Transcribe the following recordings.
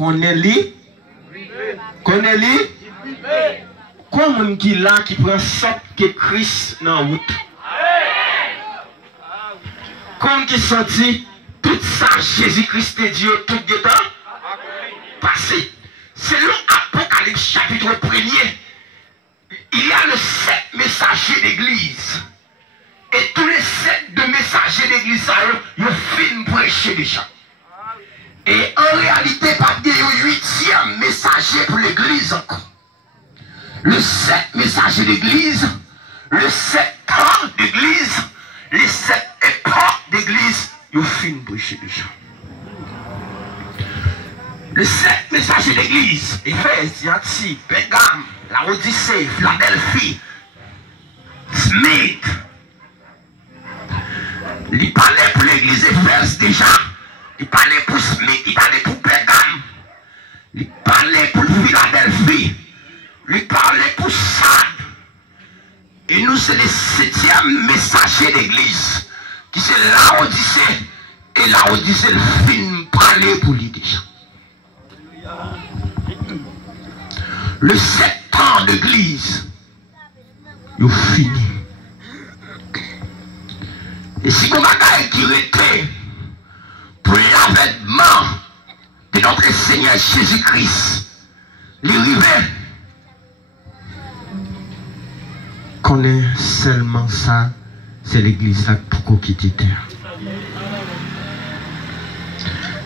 Connaît-li? Connaît-li? Comment qui là qui prend sorte que Christ dans la route? Comme qui sorti tout ça, Jésus-Christ est Dieu, tout le temps passé. Selon Apocalypse chapitre 1er, il y a le 7 messagers d'église. Et tous les 7 de messagers d'église, ils finissent prêcher déjà. Et en réalité, pas de 8e messager pour l'église encore. Le 7 messagers d'église, le 7 ans d'église, les 7 époques d'église, ils finissent prêcher déjà. Le 7 messagers d'église, Éphèse, Yanti, Pergame, la Odyssée, Philadelphie, Smith. Il parlait pour l'église Éphèse déjà. Il parlait pour Smith, il parlait pour Pergame. Il parlait pour Philadelphie. Il parlait pour Sade. Et nous, c'est les 7e messagers d'église. Qui c'est la Odyssée. Et la Odyssée, le film parlait pour lui déjà. Le 7 ans d'église, il fini. Et si vous avez qui était pour l'avènement de notre Seigneur Jésus-Christ, l'arrivée, connaît seulement ça, c'est l'église là pour quitter terre.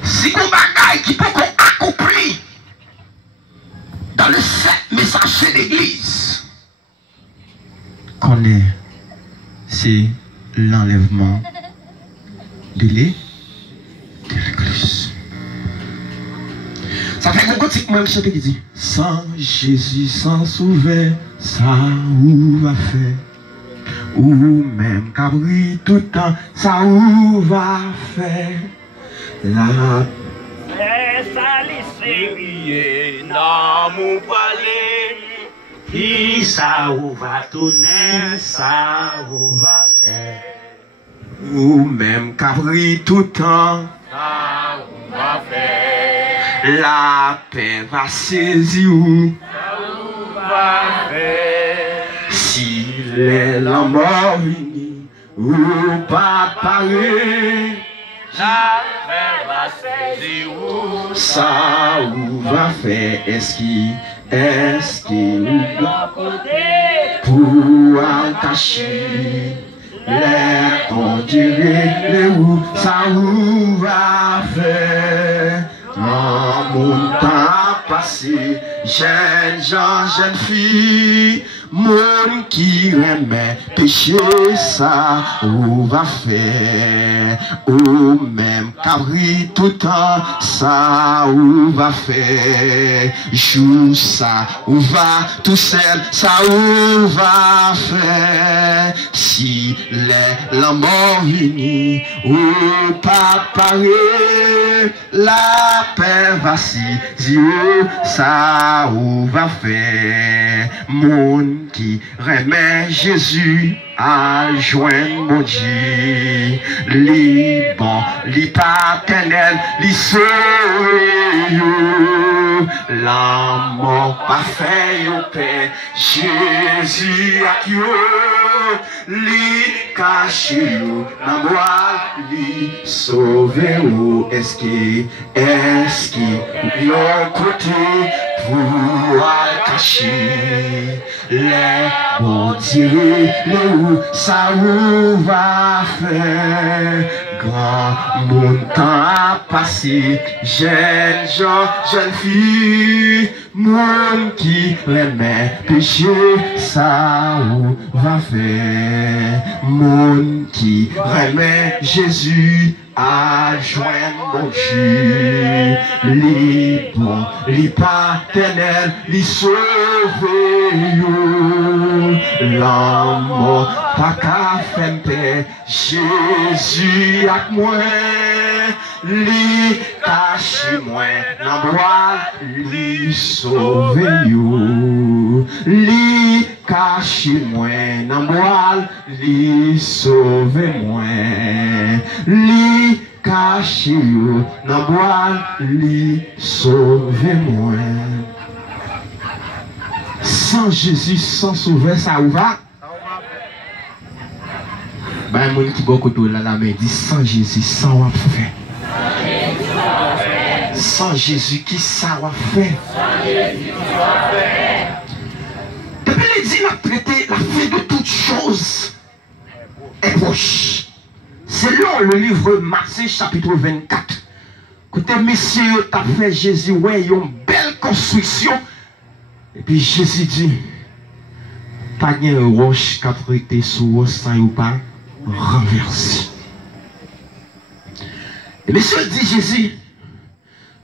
Si vous avez qui peut accomplir dans le 7 messagers d'église, connaît, c'est l'enlèvement de l'église. Ça fait beaucoup de temps que je te dis, sans Jésus, sans sauver, ça ou va faire, ou même cabri tout le temps, ça ou va faire, la dans mon palais, qui ça ou va tourner, ça ou va faire, ou même cabri tout le temps, ça ou va faire, la paix va saisir ou, ça ou va faire, si les mort vini, ou pas parler. la paix va saisir où, Ça ou va faire, est-ce qu'il pour cacher les conduire les où, ça ou va faire, en montant passé, jeune gens, jeune fille, monde qui remet péché, ça ou va faire, ou même cabri tout le temps, ça ou va faire, joue ça ou va tout seul, ça ou va faire, si les mort unis ou pas parler, la paix va saisir, ça ou va faire, monde qui remet Jésus à joindre mon Dieu, li bon, li paternel, li sauve, l'amour parfait au Père, Jésus à qui li caché dans moi, li sauvé ou est-ce qu'il yon côté pour cacher les bons dieux, ça ou va faire, grand montant à passer, jeune gens, jeune fille, monde qui remet péché, ça ou va faire, monde qui remet Jésus à joindre mon Dieu, les bons, les paternels, les sauvés, l'amour pas qu'à faire paix, Jésus avec moi, les cacher moi, l'embois, les sauver, les cacher moi, l'embois, les sauver moi, les caché dans bois, lui sauve-moi. Sans Jésus, sans sauveur, ça ou va? Ben, mon qui bon côté là, la main dit sans Jésus, sans wa fait. Sans Jésus, qui ça wa fait? Depuis il dit, la traité, la fin de toutes choses est proche. Selon le livre Matthieu chapitre 24, écoutez, messieurs, t'as fait Jésus, ouais, une belle construction. Et puis Jésus dit, pas de roche qui a traité sous roche sans ou pas renversé. Et monsieur dit Jésus,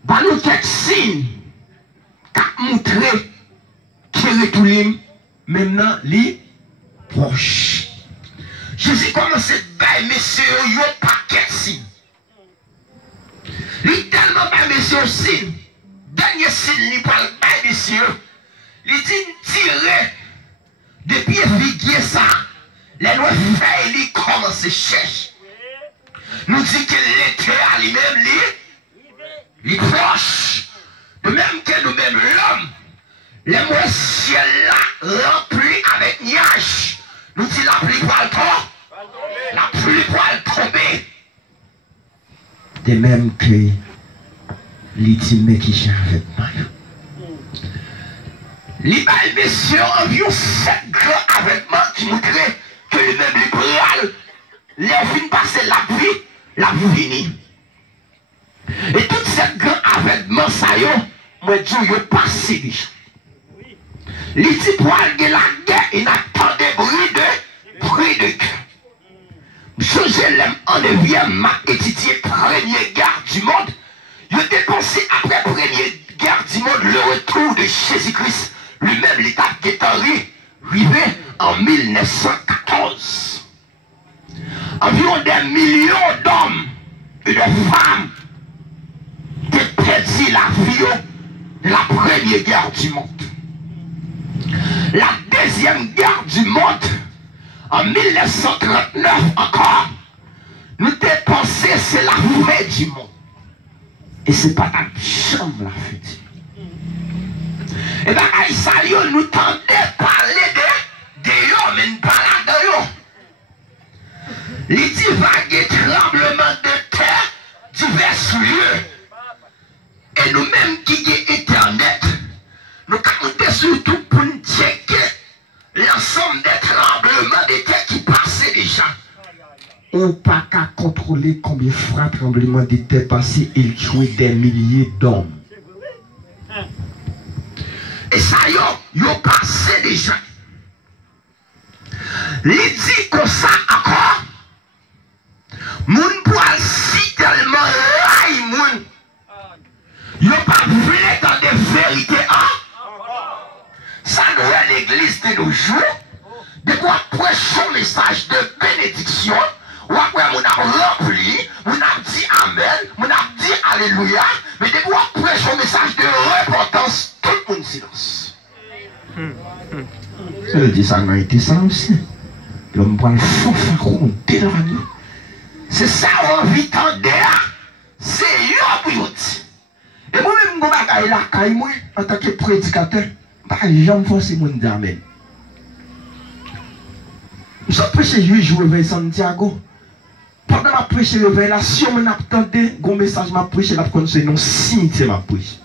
bah nous quelques signes qui montré qui retourne maintenant les proches. Jésus commence à dire, messieurs, il n'y a pas de signe. Il tellement pas messieurs signe. Dernier signe, il parle pas messieurs. Il dit, tirer depuis figuier ça. Les noirs fait, il commence à chercher. Nous dit que l'été à lui-même, il est proche. De même que nous-mêmes, l'homme, les mois ciel là, remplis avec nuages. Nous dit la pluie pour le temps. La pluie pour le tomber. De même que l'ultime qui chante avec moi. Les balles messieurs environ 7 grands avec moi qui montraient que les mêmes libérales, les fins passer la vie finie. Et toutes ces grands avec moi, ça y est, moi Dieu y est passé déjà. Les petits poils de la guerre, ils n'attendaient bruit de cœur. Je l'aime en 9e, m'a étudié première guerre du monde. Il a dépensé après première guerre du monde le retour de Jésus-Christ. Lui-même, l'état est arrivé en 1914. Environ des millions d'hommes et de femmes ont perdu la vie de la première guerre du monde. La deuxième guerre du monde, en 1939 encore, nous dépensé, c'est la fin du monde. Et ce n'est pas la chambre la fin du monde. Et bien, Aïssa, nous tendait parler de eux, mais nous parlons de eux. Les divers tremblements de terre, divers lieux. Et nous-mêmes qui avons Internet, nous comptons surtout pour nous checker l'ensemble des tremblements de terre qui passaient déjà. On n'a pas qu'à contrôler combien de fois tremblements de terre passés, ils tuaient des milliers d'hommes. Et ça y a passé déjà. Il dit comme ça encore. Moun poil si tellement raille moun. Yo pas voulu dans des vérités. Ça nous est l'église de nos jours. De quoi prêcher un message de bénédiction. Ou après on a rempli, on a dit amen, on a dit alléluia. Mais de quoi prêcher un message de repentance, tout le monde silence. Ça veut dire ça n'a été ça aussi. L'homme prend le faux raconter dans la nuit. C'est ça on vit en dehors. C'est yo pour dit. Et moi-même, je suis là, en tant que prédicateur, je ne vais jamais forcer mon dire amen. Je suis prêché juge réveil Santiago. Pendant ma prêche révélation, je m'attendais, un message m'a prêché, la c'est non cimetière m'a prêché.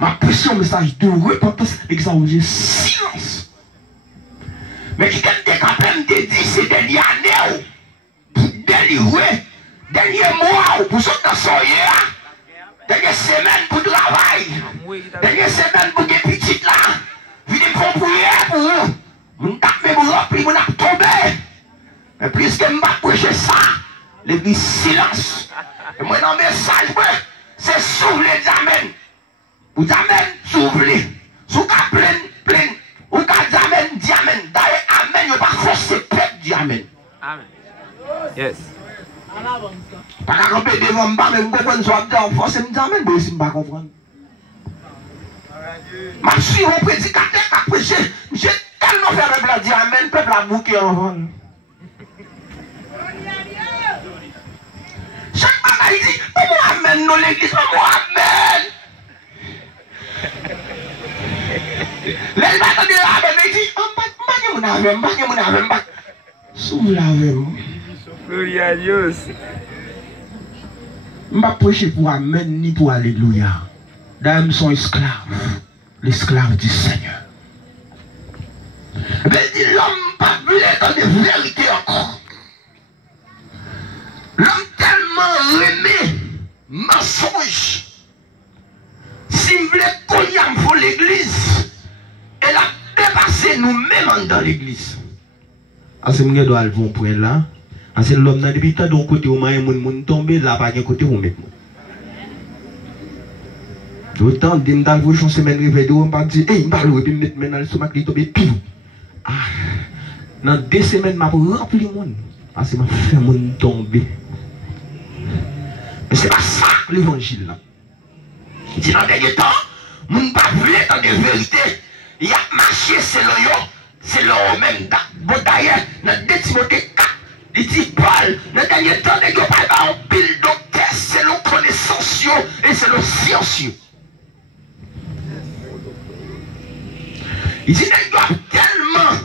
Ma prêché un message de repentance, exagéré, silence. Mais quelqu'un me dit, c'est dernier année, pour délivrer, dernier mois, pour sortir dans son hier, dernière semaine pour travail, dernière semaine pour des petites là, venez me faire prière pour vous. Mon tape me rempli, mon ap tombé. Mais puisque je ne vais pas prêcher ça, l'église silence. Et moi, dans le message, c'est s'ouvrir les amen. Vous amen, s'ouvrir. Sous ka plein. Ou ka amen, di amen. D'ailleurs, amen, il ne va pas forcer peuple di amen. Amen. Yes. Pas qu'à camper devant moi, mais vous comprenez, soit de forcer me dire amen, mais si je ne vais pas comprendre. Je suis un prédicateur qui a prêché. J'ai tellement fait le peuple dire amen, le peuple a bouqué en vol. il dit, comment amène nous l'église, comment amène? Là, il va attendre amen, il dit, mon amen, s'ouvre l'aven. Gloria a Dios. Je ne vais pas prêcher pour amen ni pour alléluia. D'ailleurs, nous sommes esclaves, l'esclave du Seigneur. Mais il dit, l'homme pas voulu dans des vérités encore. L'homme tellement aimé, mensonge. Si vous voulez qu'on y aille pour l'église, elle a dépassé nous-mêmes dans l'église. Ah, c'est moi qui dois aller pour un point là. Ah, c'est l'homme dans depuis tant d'un côté où moun tombé, là, pas d'un côté où met. D'autant que dans le prochain semaine, on va dire, hey, je vais aller mettre maintenant le stomac, il tombe tout. Ah, dans 2 semaines, je vais remplir le monde. Ah, c'est ma fait mon tomber. Mais ce n'est pas ça l'évangile là. Il dit dans le dernier temps, je ne vais pas vouloir dans des vérités. Il y a marché selon eux-mêmes. Bon d'ailleurs, dans 2 Timothée 4, il dit Paul, dans le dernier temps, il n'y a pas un pile docteur selon connaissance et selon science. Il dit qu'il doit tellement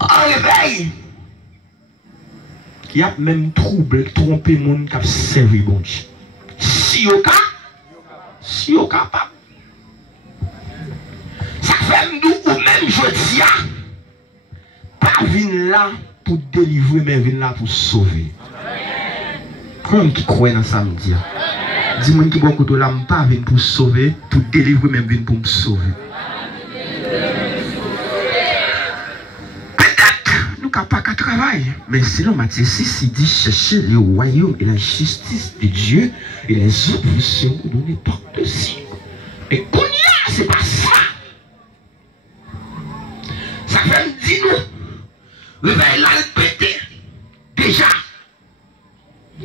en réveil qu'il y a même trouble, tromper le monde qui a servi bon Dieu. Si au capable. Ça fait nous ou même je dis, pas venir là pour délivrer, mais venir là pour sauver. Comment qui croit dans ça me dit? Dis-moi qui beaucoup de l'âme pas venir pour sauver, pour délivrer, mais venir pour me sauver. Nous n'avons pas qu'à travailler. Mais selon Matthieu 6, il dit chercher le royaume et la justice de Dieu et les autres vous seront donnés par-dessus. Et qu'on y a, c'est pas ça. Ça fait me dire nous, réveil là le pété. Déjà,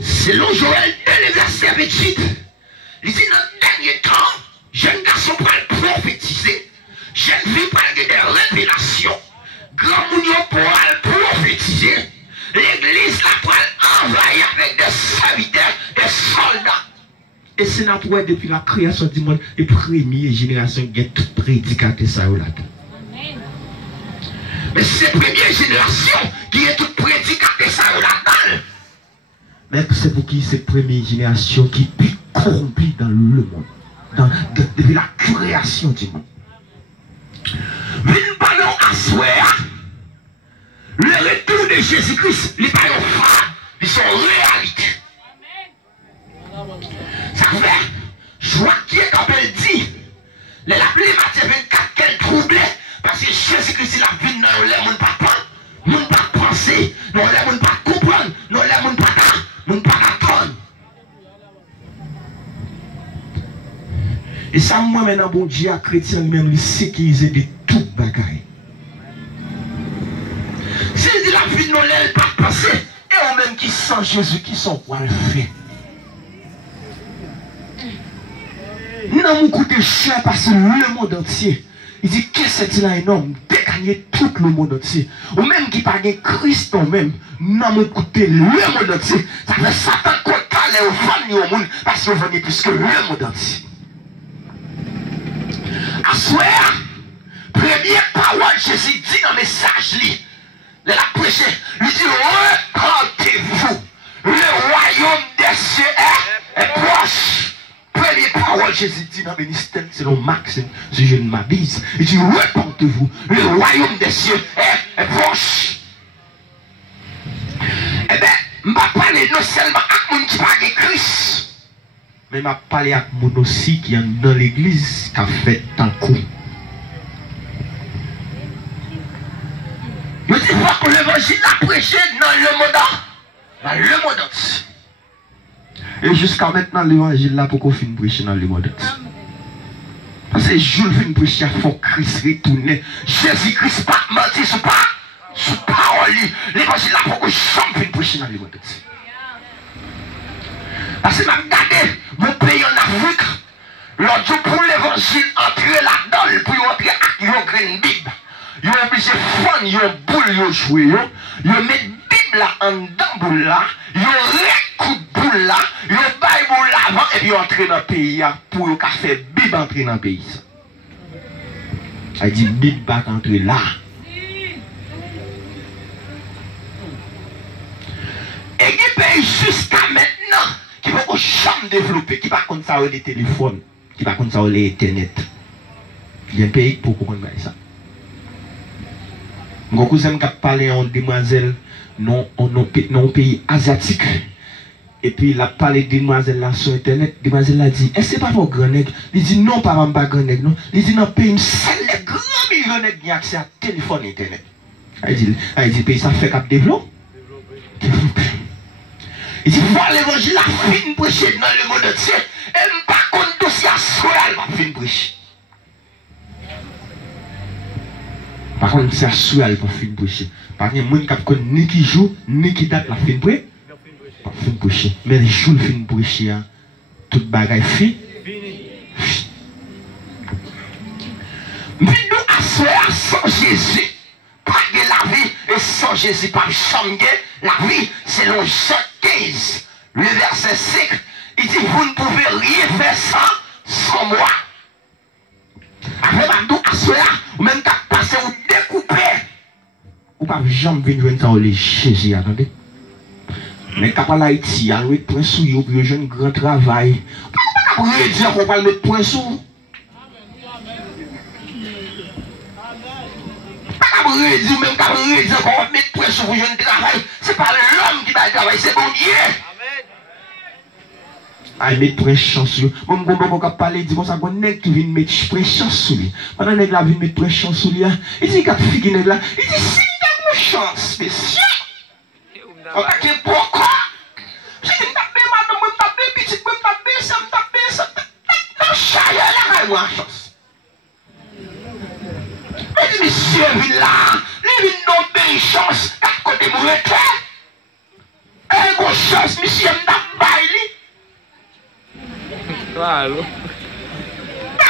selon Joël 2, verset 28, il dit dans le dernier temps, jeune garçon pour le prophétiser, jeune fille pour des révélations. Grand mounion pour prophétiser, l'église la pour envahir avec des serviteurs, des soldats. Et c'est notre ouais depuis la création du monde, les premières générations qui ont tout prédicaté ça là-dedans. Mais c'est la première génération qui ont tout prédicaté ça là-dedans. Mais c'est pour qui cette première génération qui est corrompue dans le monde, depuis la création du monde. Mais nous parlons à soi. Le retour de Jésus-Christ, les parlons pas, ils sont réalité. Ça fait, je vois qui est appelé dit, les Matthieu 24 qu'elle troublait, parce que Jésus-Christ il a vu dans le monde pas prendre, monde pas penser, dans le monde pas comprendre, dans le monde pas attendre. Et ça, moi maintenant, bon Dieu, à chrétien lui-même, il sécurise de tout bagaille. S'il dit la vie de l'aile pas passer, et on même qui sent Jésus, qui sont pour le faire. Nous n'avons coûté cher parce que le monde entier, il dit que c'est là énorme, dégagner tout le monde entier. Ou même qui pas gagné Christ même, nous avons coûté le monde entier. Ça fait Satan qu'on allait au fond du monde parce qu'on venait plus que le monde entier. À soir, première parole, Jésus dit dans le message, il a prêché, il dit, repentez-vous, le royaume des cieux est proche. Première parole, Jésus dit dans le ministère, selon Marc, si je ne m'abuse, il dit, repentez-vous, le royaume des cieux est proche. Eh bien, je ne vais pas parler non seulement à mon qui parle de Christ, mais je vais parler à mon aussi qui est dans l'église qui a fait tant coup. Je dis pas que l'évangile a prêché dans le monde entier. Et jusqu'à maintenant, l'évangile là, pourquoi on prêcher dans le monde entier? Parce que je viens prêcher à fond Christ retourner. Jésus-Christ pas menti sur parole. L'évangile là, pourquoi je viens prêcher dans le monde entier? Parce que je regarde mon pays en Afrique, l'autre jour pour l'évangile entrer là-dedans, pour entrer à une Bible. Ils ont obligé de prendre une boule, ils ont joué, ils ont mis Bible là en dedans boule là, ils ont coup de boule boule là, ils baillent boule l'avant et puis entrer dans le pays pour le faire bib entrer dans le pays. Elle dit bib va entrer là. Et qui paye jusqu'à maintenant, qui va jamais développer, qui va comme ça les téléphones, qui va comme ça les internet. Il y a un pays pour comprendre ça. Mon cousin qui a parlé à une demoiselle non pays asiatique. Et puis il a parlé de demoiselle là sur internet. Demoiselle a dit, est-ce que c'est pas pour grand nègre? Il dit non, pas pour grand nègre, non. Il dit non, pays, seul les grands millionnaires qui ont accès à téléphone internet. Il dit pays ça fait qu'à développer. Il dit, voilà l'évangile a fin prêcher dans le monde entier. Et pas contre dossier à soi, elle va fin prêcher. Par contre, c'est à soi, elle va fin prêcher. Par contre, il y a des gens ni qui joue, ni qui date la fin prêcher. Pas fin prêcher. Mais les jours de fin prêcher, toute bagaille fin. Mais nous, à soi, sans Jésus, pas de la vie, et sans Jésus, pas de chambre, la vie, c'est le Jean 15, le verset 5, il dit, vous ne pouvez rien faire sans moi. Après, à cela, ou même qu'à passer ou découper, ou pas jamais venir dans les Jésus, attendez. Mais quand on a Haïti, on met point sous vous, puis un grand travail. On va dire qu'on va mettre point sous. Quand on dire même quand on dire qu'on va mettre point sous vous, un travail, c'est pas l'homme qui va travailler, c'est bon Dieu. Ah, mettre pression sur lui. Bon, on va parler, dit, bon, ça, bon, nègre qui vient mettre pression sur lui. Pendant nègre là vient mettre pression sur lui, il dit, quand fille nègre là, il dit, si t'as une chance, monsieur. On a qu'un pourquoi? Je dis, m'taper, madame, m'taper, petit, m'taper, ça, m'taper, ça, non, chaille, là, moi, chance. Mais dit, monsieur, vient là, il vient tomber une chance, t'as côté mon retrait. Et une chance, monsieur, m'taper, lui. Claro.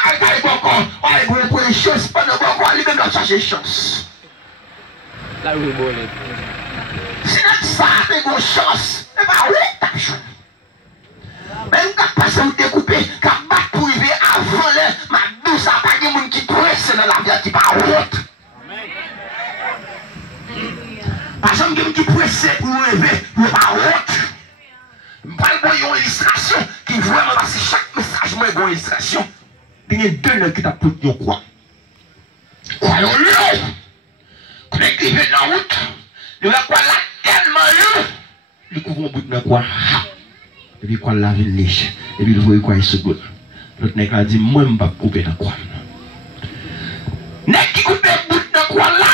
On va prendre chance pendant qu'on lui même dans chercher chance. Là où est bon. Si ça a une chance, et pas où t'as joué. Même quand passer ou découper, quand battre pour arriver avant l'heure, ma douce a pas de monde qui presse dans la vie qui pas route. Par exemple, quelqu'un qui presse pour arriver, il pas route. Je parle de une illustration qui vraiment parce que chaque message moi une illustration. Il y a deux nègres qui t'a pris une croix. Croyons-le. Quand on est dans la route, il va croire là tellement long. Il couvre un bout de la croix. Et puis il croit la ville lèche. Et puis il voit quoi il se goûte. L'autre nègre a dit, moi je ne vais pas couper la croix. Nègre qui coupe un bout de la croix là.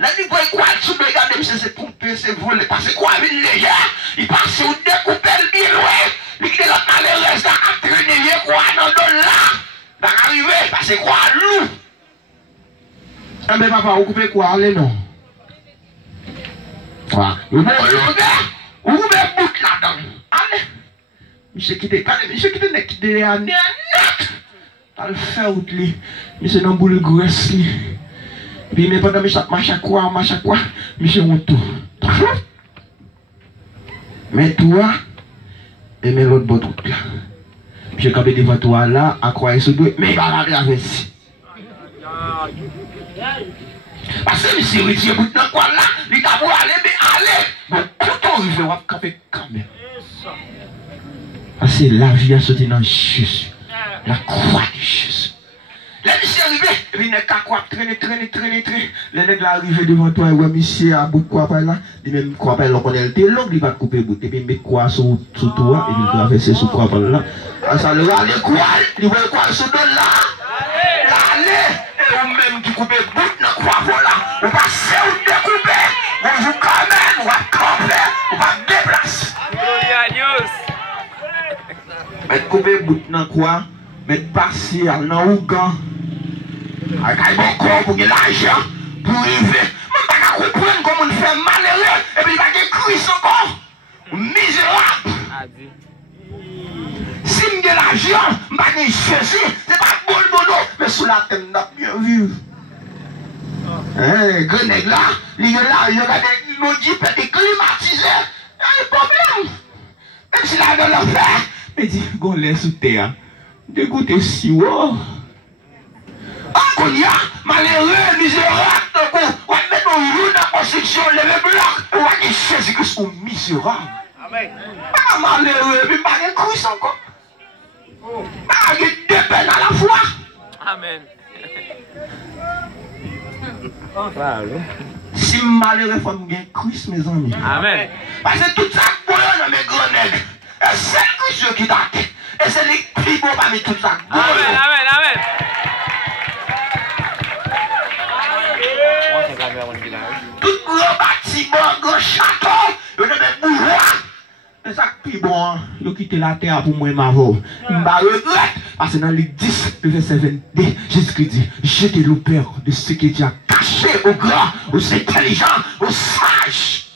Là, il voit quoi il se goûte. Regardez, c'est coupé, c'est volé. Parce que quoi il lèche. Il passe au découpé le bien loin. Il dit la malheureuse à traîner quoi dans le là. D'arriver, parce que quoi loup. Ah mais papa, vous coupez quoi, allez non. Quoi? Vous coupez bout là-dedans. Allez. Monsieur qui est à net. T'as le fait out li. Monsieur dans boule graisse li. Puis mais pendant chaque quoi, monsieur on tout. Mais toi, et mais l'autre bout tout là. Monsieur campé devant toi là, à croire ce doigt, mais il va la traverser. Parce que monsieur retire bout dans quoi là, il t'a pour aller, mais allez. Bon, quand on arrive, on va camper quand même. Parce que la vie a sauté dans Jésus. La croix de Jésus. Là, monsieur est arrivé, et puis il n'est qu'à quoi traîner. Le nègre arrivé devant toi, et ouais, monsieur a bout de quoi par là. Il même quoi par là, on est le long, il va couper bout, et puis il met quoi sur toi, et puis il traverse sur quoi par là. Ça le va aller quoi, il voit quoi sur le là. Allez, et vous même qui coupez bout de quoi voilà. Vous passez ou découpez, vous vous quand même, vous va camper, vous va déplacer. Mettre couper bout de quoi, mettre passer à l'Ougan. Avec un bon corps pour gagner l'argent, pour arriver. Je ne peux pas comprendre comment on fait malheureux, et puis il va gagner cuisse encore. Misérable. Si je gagne l'argent, je ne peux pas gagner Jésus, ce n'est pas bon le boulot, mais sous la tête, on a bien vu. Grand nègre là, il y a là, il y a des maudits, des climatisés. Il y a un problème. Même si la donne l'enfer, mais dit, qu'on laisse sous terre. Dégoûté si haut. Qu'on y a, malheureux, misérable, on va mettre nos roues dans la construction, lever bloc, on va dire Jésus-Christ sont misérables. Amen. Pas malheureux, mais pas de Christ encore. Pas de deux peines à la fois. Amen. Si malheureux, il faut me gagner Christ, mes amis. Amen. Parce que tout ça, pour dans mes grands nègres, et c'est Christ qui t'a fait. Et c'est les plus beaux parmi tout ça. Amen, amen, amen. Tout gros bâtiment, gros château, il y a des bourgeois. Et ça qui bon, il a quitté la terre pour moi et ma voix. Je me regrette. Parce que dans les 10, le verset 22, Jésus-Christ dit, j'étais le Père de ce que tu as caché aux grands, aux intelligents, aux sages.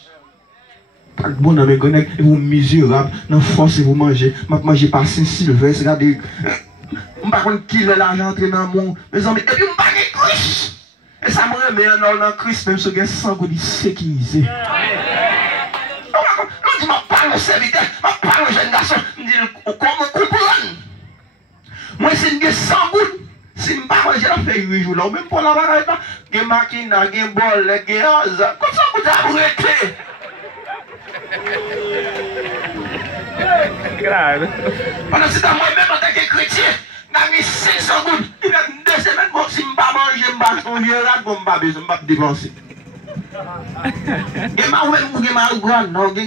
Pas de bon dans mes connects, et vous misérables, dans force et vous mangez. Je mange pas Saint-Sylvestre, regardez. Je ne sais pas qui est l'argent entré dans mon. Mes amis, et puis je ne sais pas Christ. Et ça me remet un homme dans Christ, même si je suis sans goût sécurisé. Je ne parle au serviteur, je parle au jeune garçon, je dis, comment comprendre? Moi, c'est une sans goût. Si je ne parle pas, je la fais 8 jours là, même pour la bagaille, je machine, je bol, je haza. Comme ça, vous avez arrêté. Grave. Pendant ce temps, moi-même, en tant que chrétien, j'ai mis 500 gouttes. Il y a 2 semaines, bon, si je ne pas manger, je ne pas manger, je ne pas besoin, je ne pas dépenser. Et ma ouem ou ma ougan, non, tout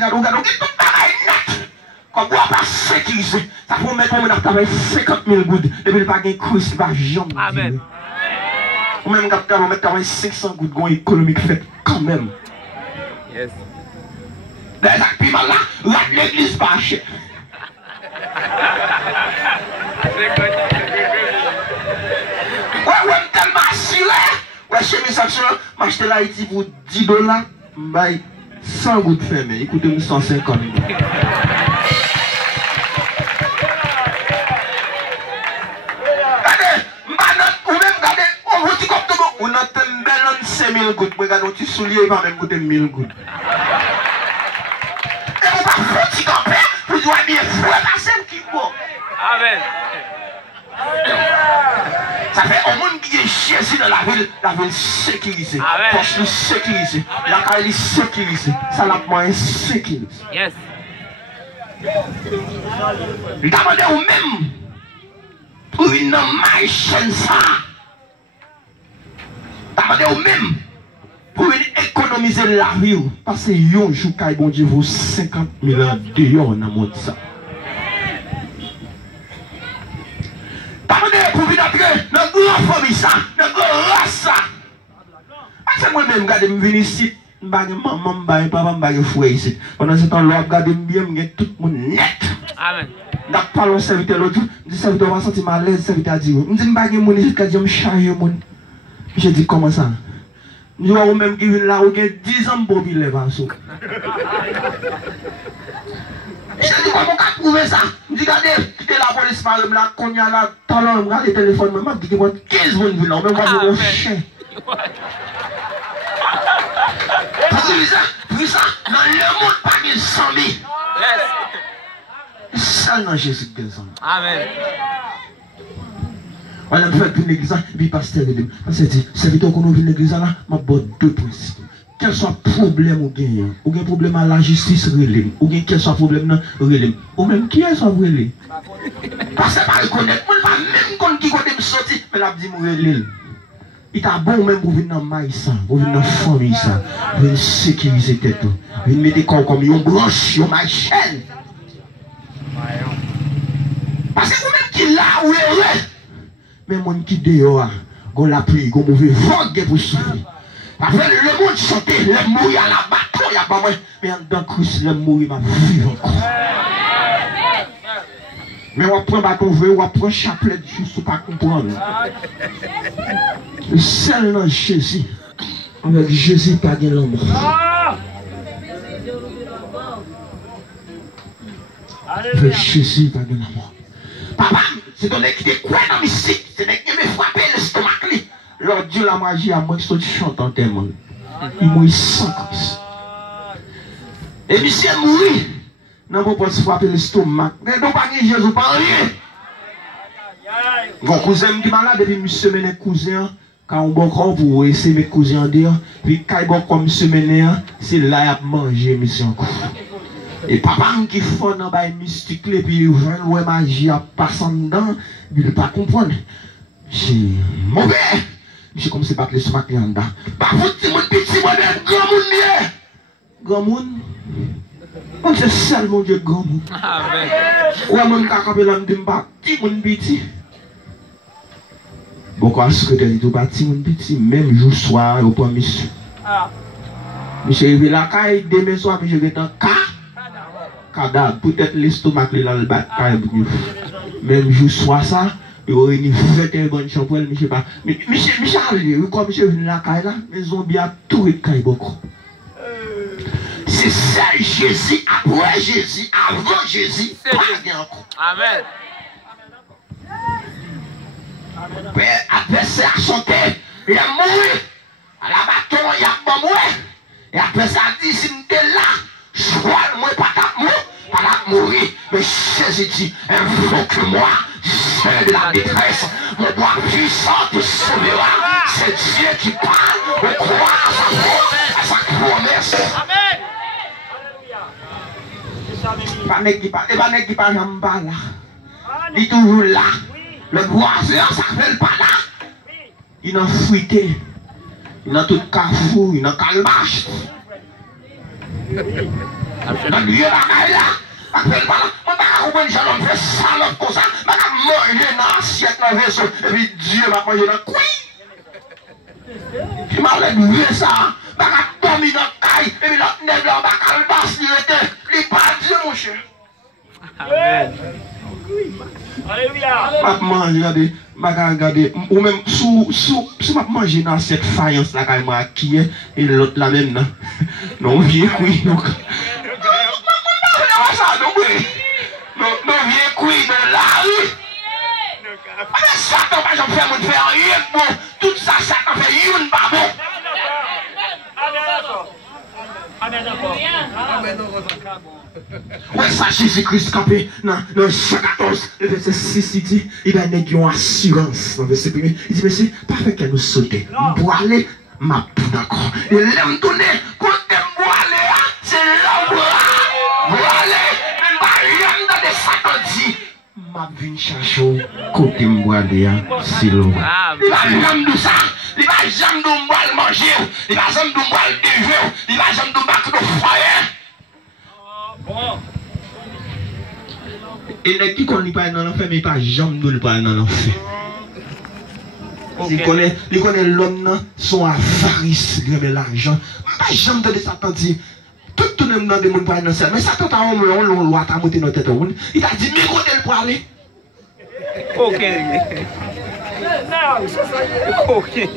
pareil net. Comme on pas sécurisé, ça faut mettre un travail 50 000 gouttes. Et puis il n'y a pas de Christ, il va jamais. Amen. Ou même quand on met 500 gouttes, on économique fait quand même. Yes. Les acpiments là, l'église pas cher. Ouais, tellement assuré. Ouais, chez mes actions, m'acheter l'Haïti pour 10 $, m'baille 100 gouttes fermées. Écoutez-moi 150 000. Regardez, ou même regardez, on vous dit comme tout le monde, on a un bel 5 000 gouttes. Regardez, on t'a soulier, il va même coûter 1000 gouttes. Et on va foutre camper, vous doit bien foutre la scène qui est bon. Amen. Ça fait au monde qui est Jésus dans la ville sécurisée. Poche sécurisée. La caille sécurisée. Ça l'a moins sécurisé. Yes. Demandez vous même pour une machine ça. Demandez vous même pour économiser la vie. Parce que yon jour caille bon Dieu vaut 50 000 ans dehors dans le monde ça. Pour venir entrer dans la grande famille, dans la grande race. C'est moi-même, je venir ici, je vais maman, je vais papa, je vais frère ici. Pendant ce temps-là, je regarde bien, je tout le monde net. Amen. Je parle au serviteur l'autre jour, je dis, serviteur, va sentir mal à l'aise, le serviteur a dit, je dis, je vais mon ici, je me charge. Je dis, comment ça? Je dis, vous même qui vient là, vous avez 10 ans pour vivre les vasos. Je dis, comment on a prouvé ça? Je dis, regardez, quittez la police par exemple, là, qu'on y a là, talent, regardez le téléphone, même, je dis, 15 bonnes villes là, même pas de chien. Pour ça, dans le monde, pas de 100 000. Yes. Seul dans Jésus de ans. Amen. On a fait pour l'église, et puis pasteur, parce que dit, serviteur qu'on a vu l'église là, m'a bot 2 principes. Quel soit problème ou gain, ou un problème à la justice, relève, ou quel soit problème, relève, ou même qui est-ce que vous relève. Parce que pas reconnaître, on ne va même qu'on qui côté me sortir, mais la dit me relève. Il est bon même pour venir dans maïs, pour venir dans la famille, pour venir sécuriser tête, pour venir mettre corps comme une branche, une chaîne. Parce que vous-même qui là, ou est même mon qui dehors, on la pluie, on mauvais vogue pour souffrir. Après le monde chantait, le mourir à la bataille, il y a pas moins. Mais dans Christ, le mourir va vivre encore. Mais on prend bâton vrai, on prend chapelet juste pour ne pas comprendre. Le seul dans Jésus, avec Jésus, pas de l'homme. Avec Jésus, pas de l'amour. Papa, c'est ton qui te croit dans le mystique, c'est ton qui me frappe l'estomac. Leur Dieu la magie à moi qui chante en tellement. Il mourit sans Christ. Et monsieur mourit. Non, vous pouvez frapper l'estomac. Mais donc, pas de Jésus, pas rien. Mon cousin qui est malade, depuis monsieur mène cousin, quand on bon corps pour essayer mes cousins en dire, puis quand bon comme monsieur mène, c'est là à manger, monsieur encore. Et papa qui fait dans bail mystique, et puis il voit magie à passer dedans, il ne pas comprendre. C'est mauvais. Je comme c'est pas que le smack là dedans. Bah vous petit mon petit modèle grand monde bien. Grand monde. On c'est seul mon Dieu grand monde. Amen. Ouais mon capable là me pas petit mon petit. Pourquoi est-ce que tu dis pas petit mon petit même jour soir au point monsieur. Monsieur il la caille demain soir puis je vais dans cadavre peut-être l'estomac là le bat même jour soir ça. Il aurait une fête et bonne chambre, je sais pas. Mais monsieur arrive, comme monsieur venu la caille là, mais zombies a tout et caille beaucoup. C'est ça Jésus, après Jésus, avant Jésus, pas encore. Amen. Après ça, il a chanté, il a mouru. À la bâton, il a pas mouru. Et après ça, il dit, si je suis là, je crois, moi, pas mourir. Mais Jésus dit, invoque-moi. C'est de la détresse, mon bras puissant te sauvera. C'est Dieu qui parle, on croit à sa promesse. Amen. Pas qui parle en bas là. Il est toujours là. Le voisin, ça fait pas là. Il a fruité. Il a tout cafou, il a calmache. Il a lieu là. Appelle pas là, on va comprendre que l'homme fait salope comme ça, on va manger dans l'assiette dans le vaisseau, et puis Dieu va manger dans le couille. Il m'a levé ça, on va tomber dans le caille, et puis l'autre nègre là, on va le basser, il pas Dieu mon cher. Amen. Alléluia. Je vais regarder, ou même si je mange dans cette faïence là, quand je qui est, et l'autre là même, non, vieux couille, donc. Non, viens couille de la rue. Mais Satan va jamais faire rien bon. Tout ça, Satan fait une pas bon. Ouais, ça, Jésus-Christ campé dans Jean 14, le verset 6, il dit, il a une assurance dans le verset 1. Il dit, monsieur, pas fait qu'elle nous saute. Pour aller, ma boue d'accord. Et l'aime donner, quand elle boit aller, c'est l'homme. Pour aller. Satan dit, ma vie chercher côté moi c'est l'eau. Il va jamais de ça, il va jamais de moi manger, il va jamais de moi déjeuner, il va jamais de moi que foyer. Et les qui connaissent pas dans l'enfer, mais pas jamais de pas dans l'enfer. Il connaît l'homme, son avarice, il aime l'argent. Pas jamais de Satan dit. Tout le monde dans le monde pour aller dans le ciel. Mais ça, quand on loi, tu as monté dans la tête. Il t'a dit, mais côté le pour aller. Ok. Ok.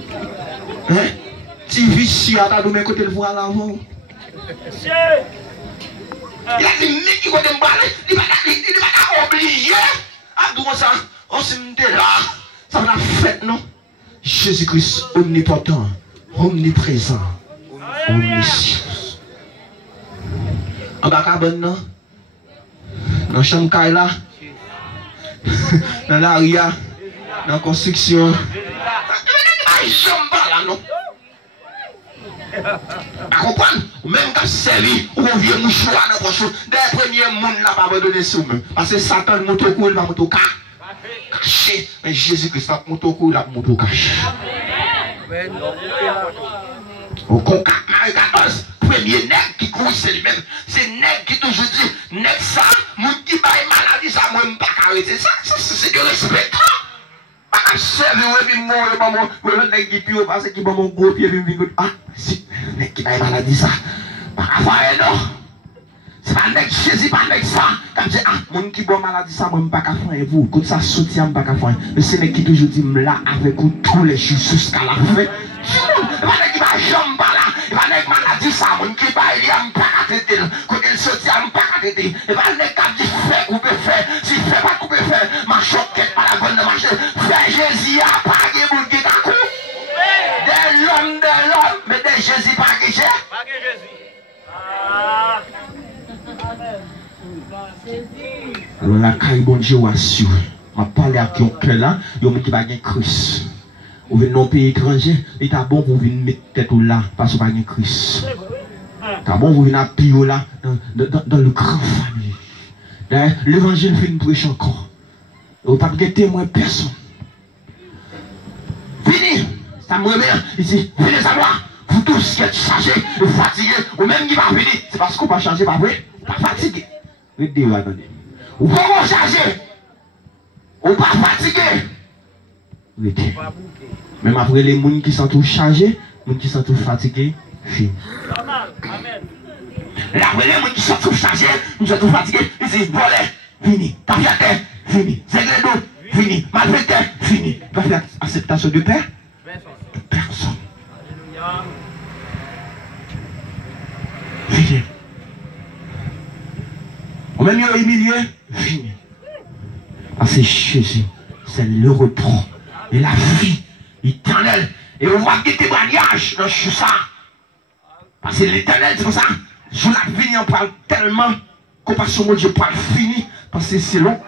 Hein? Si vicieux, tu as dit, mais côté le pour aller avant. Il a dit, mais qui côté le pour aller. Il va pas obligé. À dire ça, on s'est mis là. Ça va la fête, non? Jésus-Christ, omnipotent, omniprésent, omniscient. En bas cabane non dans chambre là dans l'aria dans la construction chambre là non à comprendre même quand servi ou vieux mouchoir dans poche des premiers monde là pas abandonner sous même parce que Satan monte au cou il va monter au caché mais Jésus-Christ va monter au cou il va monter au caché au contact Marie 14 premier nègre qui couille c'est lui-même. C'est nègre qui toujours dit, nègre ça, mon qui baille maladie, ça, moi, je ne peux pas arrêter. Ça, c'est du respect. Pas qu'à servir, et puis moi, le nègre qui pire, parce qu'il va mon gros pied, et puis ah, si, nègre qui baille maladie, ça, pas qu'à faire, non. C'est pas nègre Jésus, pas nègre ça. Comme je dis, ah, mon qui baille maladie, ça, moi, je ne peux pas faire, vous. Quand ça soutient, je ne peux pas faire. Mais c'est nègre qui toujours dit, là, avec vous, tous les jours, jusqu'à la fin. Il va nègre qui va jambe par là. Il va nègre maladie ça, mon qui va il y a pas traiter. Quand il sortit, il pas traiter. Il va nègre qui fait ou peut faire. Si fait pas ou peut faire, ma choquette par la bonne marché. Fait Jésus a pas de monde qui t'a coup. De l'homme, mais de Jésus pas que j'ai. Pas que Jésus. la caille, bon Dieu, assure. Je parle à qui cœur là, il y a qui va gagner Christ. Vous venez dans un pays étranger, il est bon pour venir mettre tête là, parce que vous n'avez pas Christ. C'est bon pour venir à Pio là, dans le grand famille. L'évangile fait une prêche encore. Vous n'avez pas de témoin personne. Venez, ça me remet ici, venez à moi. Vous tous qui êtes chargés, fatigués, ou même qui va venir, c'est parce qu'on ne va pas changer, pas vrai? Pas fatigué. Attendez. Ou pas charger, ou pas fatigué. Même après les gens qui sont tous chargés, les gens qui sont tous fatigués, fini. Et après les gens qui sont tous chargés, qui sont tous fatigués, ils disent voler, fini. Tapiateur, fini. Zégledo, fini. Malfaiteur, fini. Il va faire acceptation de paix? Personne. Fini. Au même milieu, fini. Parce que Jésus, c'est le repos et la vie éternelle. Et on voit des témoignages dans ça. Parce que l'éternel, c'est pour ça. Sur la vie, on parle tellement. Compassion, mon Dieu, parle fini. Parce que c'est long.